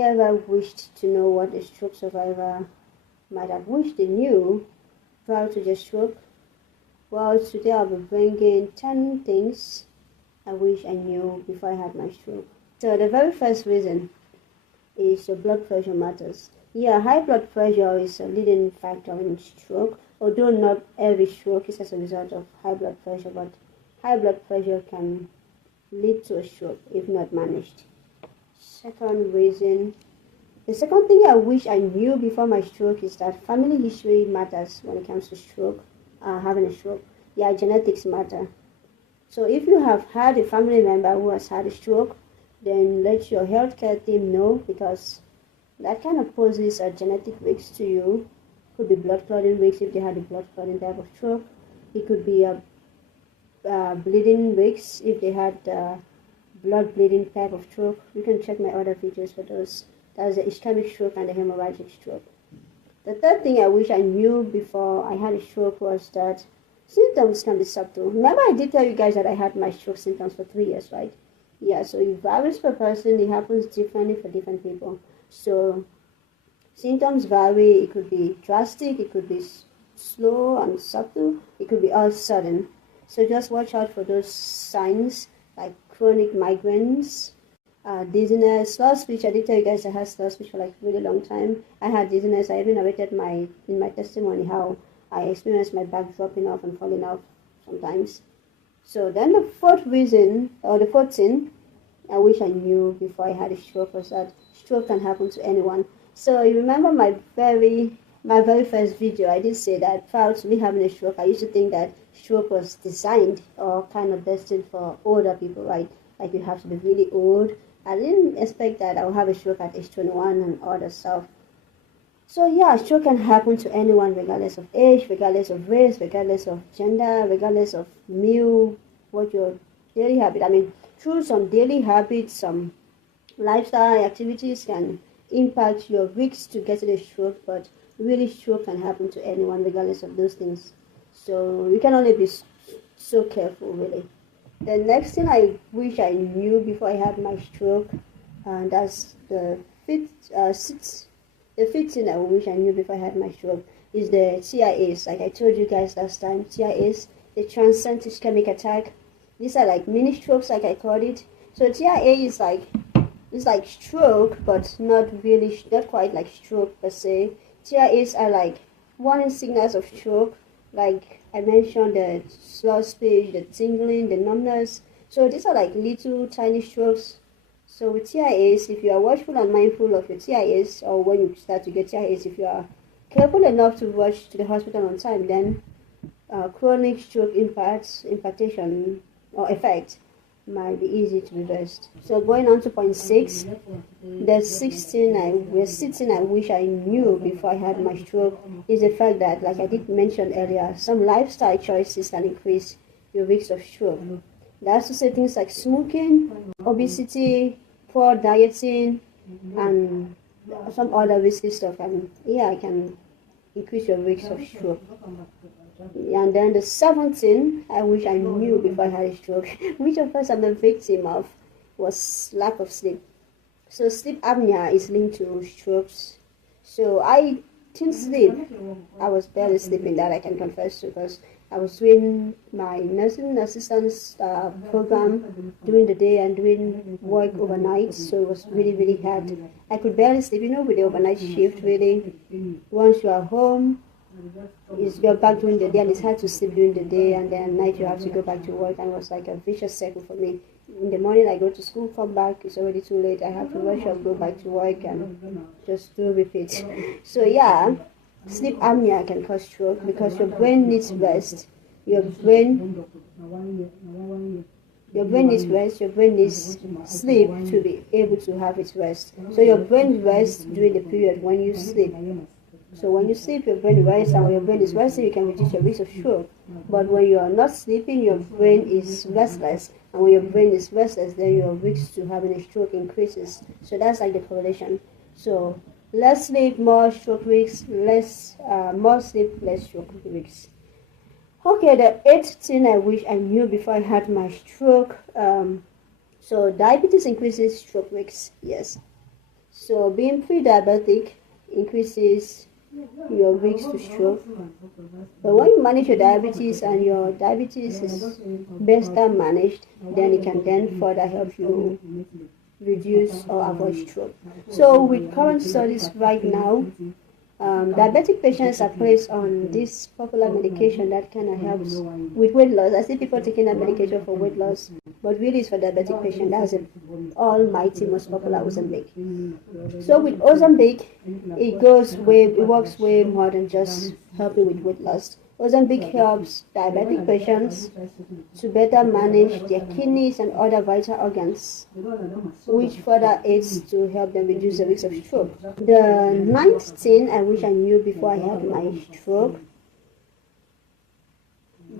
you ever wished to know what a stroke survivor might have wished they knew prior to their stroke? Well, today I'll be bringing 10 things I wish I knew before I had my stroke. So the very first reason is your blood pressure matters. Yeah, high blood pressure is a leading factor in stroke, although not every stroke is as a result of high blood pressure, but high blood pressure can lead to a stroke if not managed. Second reason, the second thing I wish I knew before my stroke is that family history matters when it comes to stroke, having a stroke. Yeah, genetics matter. So if you have had a family member who has had a stroke, then let your healthcare team know, because that kind of poses a genetic risk to you. Could be blood clotting risk if they had a blood clotting type of stroke. It could be a bleeding risk if they had blood bleeding type of stroke. You can check my other videos for those. That's the ischemic stroke and the hemorrhagic stroke. The third thing I wish I knew before I had a stroke was that symptoms can be subtle. Remember I did tell you guys that I had my stroke symptoms for 3 years, right? Yeah, so it varies per person. It happens differently for different people. So symptoms vary. It could be drastic, it could be slow and subtle, it could be all sudden. So just watch out for those signs like chronic migraines, dizziness, slow speech. I did tell you guys I had slow speech for like a really long time. I had dizziness. I even narrated in my testimony how I experienced my back dropping off and falling off sometimes. So then the fourth reason, or the fourth thing I wish I knew before I had a stroke was that stroke can happen to anyone. So you remember my very first video, I did say that prior to me having a stroke, I used to think that stroke was designed or kind of destined for older people, right? Like you have to be really old. I didn't expect that I would have a stroke at age 21 and all that stuff. So yeah, stroke can happen to anyone regardless of age, regardless of race, regardless of gender, regardless of meal, what your daily habit. I mean, through some daily habits, some lifestyle activities can impact your risk to getting a stroke, but really stroke can happen to anyone regardless of those things. So you can only be so careful, really. The next thing I wish I knew before I had my stroke, and that's the fifth thing I wish I knew before I had my stroke, is the TIAs. Like I told you guys last time, TIAs, the transient ischemic attack. These are like mini strokes, like I called it. So TIA is like, it's like stroke, but not quite like stroke per se. TIAs are like warning signals of stroke. Like I mentioned, the slow speech, the tingling, the numbness. So these are like little tiny strokes. So with TIAs, if you are watchful and mindful of your TIAs, or when you start to get TIAs, if you are careful enough to rush to the hospital on time, then chronic stroke impactation or effect might be easy to reverse. So going on to point 6, the sixth thing I wish I knew before I had my stroke is the fact that, like I did mention earlier, some lifestyle choices can increase your risk of stroke. That's to say things like smoking, obesity, poor dieting, and some other risky stuff. And yeah, it can increase your risk of stroke. And then the 7th thing I wish I knew before I had a stroke, which of course I'm a victim of, was lack of sleep. So sleep apnea is linked to strokes. So I didn't sleep. I was barely sleeping, that I can confess to, because I was doing my nursing assistance program during the day and doing work overnight, so it was really, really hard. I could barely sleep, with the overnight shift, really. Once you are home, you're back during the day, and it's hard to sleep during the day, and then at night you have to go back to work, and it was like a vicious cycle for me. In the morning I go to school, come back, it's already too late, I have to rush up, go back to work, and just do repeat. So yeah, sleep apnea can cause stroke because your brain needs rest. Your brain needs rest, your brain needs sleep to be able to have its rest. So your brain rests during the period when you sleep. So when you sleep, your brain rests, and when your brain is resting, you can reduce your risk of stroke. But when you are not sleeping, your brain is restless, and when your brain is restless, then your risk to having a stroke increases. So that's like the correlation. So less sleep, more stroke risks. More sleep, less stroke risks. Okay, the 8th thing I wish I knew before I had my stroke. So diabetes increases stroke risks. Yes. So being pre-diabetic increases your risk to stroke. But when you manage your diabetes and your diabetes is better managed, then it can then further help you reduce or avoid stroke. So with current studies right now, diabetic patients are placed on this popular medication that kind of helps with weight loss. I see people taking that medication for weight loss, but really it's for diabetic patients. That's the almighty most popular Ozempic. So with Ozempic, it works way more than just helping with weight loss. Ozempic helps diabetic patients to better manage their kidneys and other vital organs, which further aids to help them reduce the risk of stroke. The ninth thing I wish I knew before I had my stroke.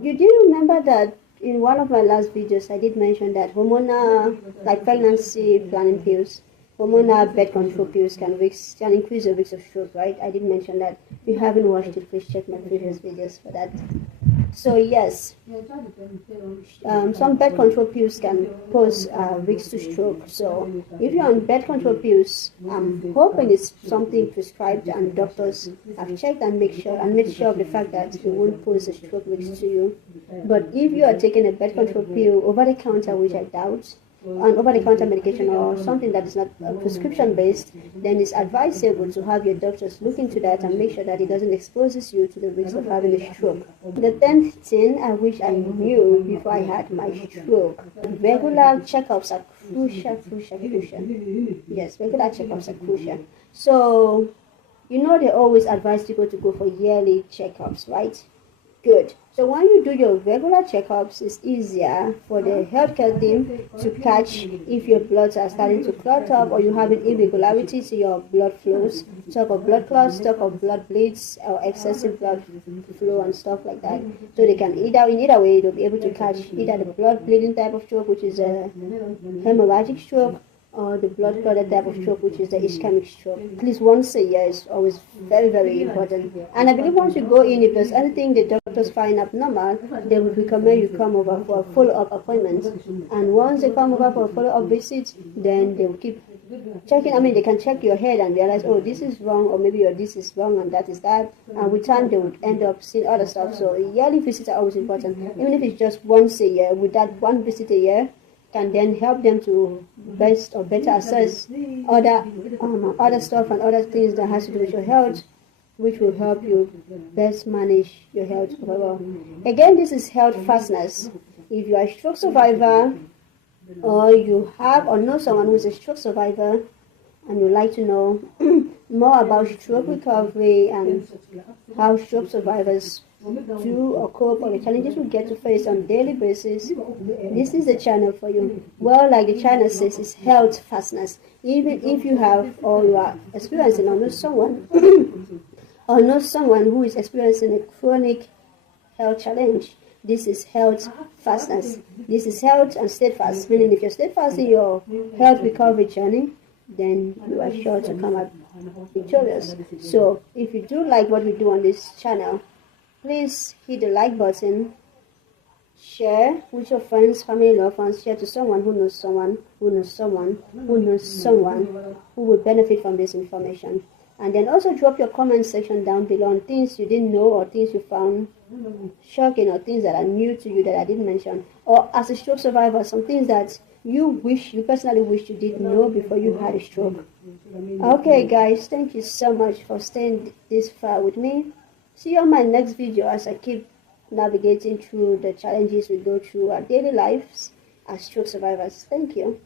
You do remember that in one of my last videos I did mention that hormonal, like pregnancy planning pills, hormonal birth control pills can increase the risk of stroke, right? I did mention that. If you haven't watched it, please check my previous videos for that. So yes, some birth control pills can pose risk to stroke. So if you're on birth control pills, I'm hoping it's something prescribed and doctors have checked and made sure of the fact that it won't pose a stroke risk to you. But if you are taking a birth control pill over the counter, which I doubt, an over-the-counter medication or something that is not prescription-based, then it's advisable to have your doctors look into that and make sure that it doesn't expose you to the risk of having a stroke. The 10th thing I wish I knew before I had my stroke. Regular checkups are crucial. Yes, regular checkups are crucial. So, you know they always advise people to go for yearly checkups, right? Good. So when you do your regular checkups, it's easier for the healthcare team to catch if your bloods are starting to clot up or you have an irregularity to your blood flows, talk of blood clots, talk of blood bleeds or excessive blood flow and stuff like that. So they can in either way they'll be able to catch either the blood bleeding type of stroke, which is a hemorrhagic stroke, or the blood clotted type of stroke, which is the ischemic stroke. At least once a year is always very, very important. And I believe once you go in, if there's anything the doctors find abnormal, they would recommend you come over for a follow-up appointment. And once they come over for a follow-up visit, then they will keep checking. I mean, they can check your head and realize, oh, this is wrong, or maybe your this is wrong and that is that. And with time, they would end up seeing other stuff. So yearly visits are always important. Even if it's just once a year, with that one visit a year, can then help them to best or better assess other stuff and other things that has to do with your health, which will help you best manage your health overall. Again, this is health fastness. If you are a stroke survivor, or you have or know someone who is a stroke survivor, and you'd like to know more about stroke recovery and how stroke survivors do or cope or the challenges we get to face on a daily basis, this is the channel for you. Well, like the channel says, it's health fastness. Even if you have or you are experiencing or know someone who is experiencing a chronic health challenge, this is health fastness. This is health and steadfast, meaning if you're steadfast in your health recovery journey, then you are sure to come out victorious. So if you do like what we do on this channel, please hit the like button, share with your friends, family, loved ones, share to someone who knows someone who knows someone who knows someone who will benefit from this information. And then also drop your comment section down below on things you didn't know or things you found shocking or things that are new to you that I didn't mention. Or as a stroke survivor, some things that you personally wish you did know before you had a stroke. Okay guys, thank you so much for staying this far with me. See you on my next video as I keep navigating through the challenges we go through our daily lives as stroke survivors. Thank you.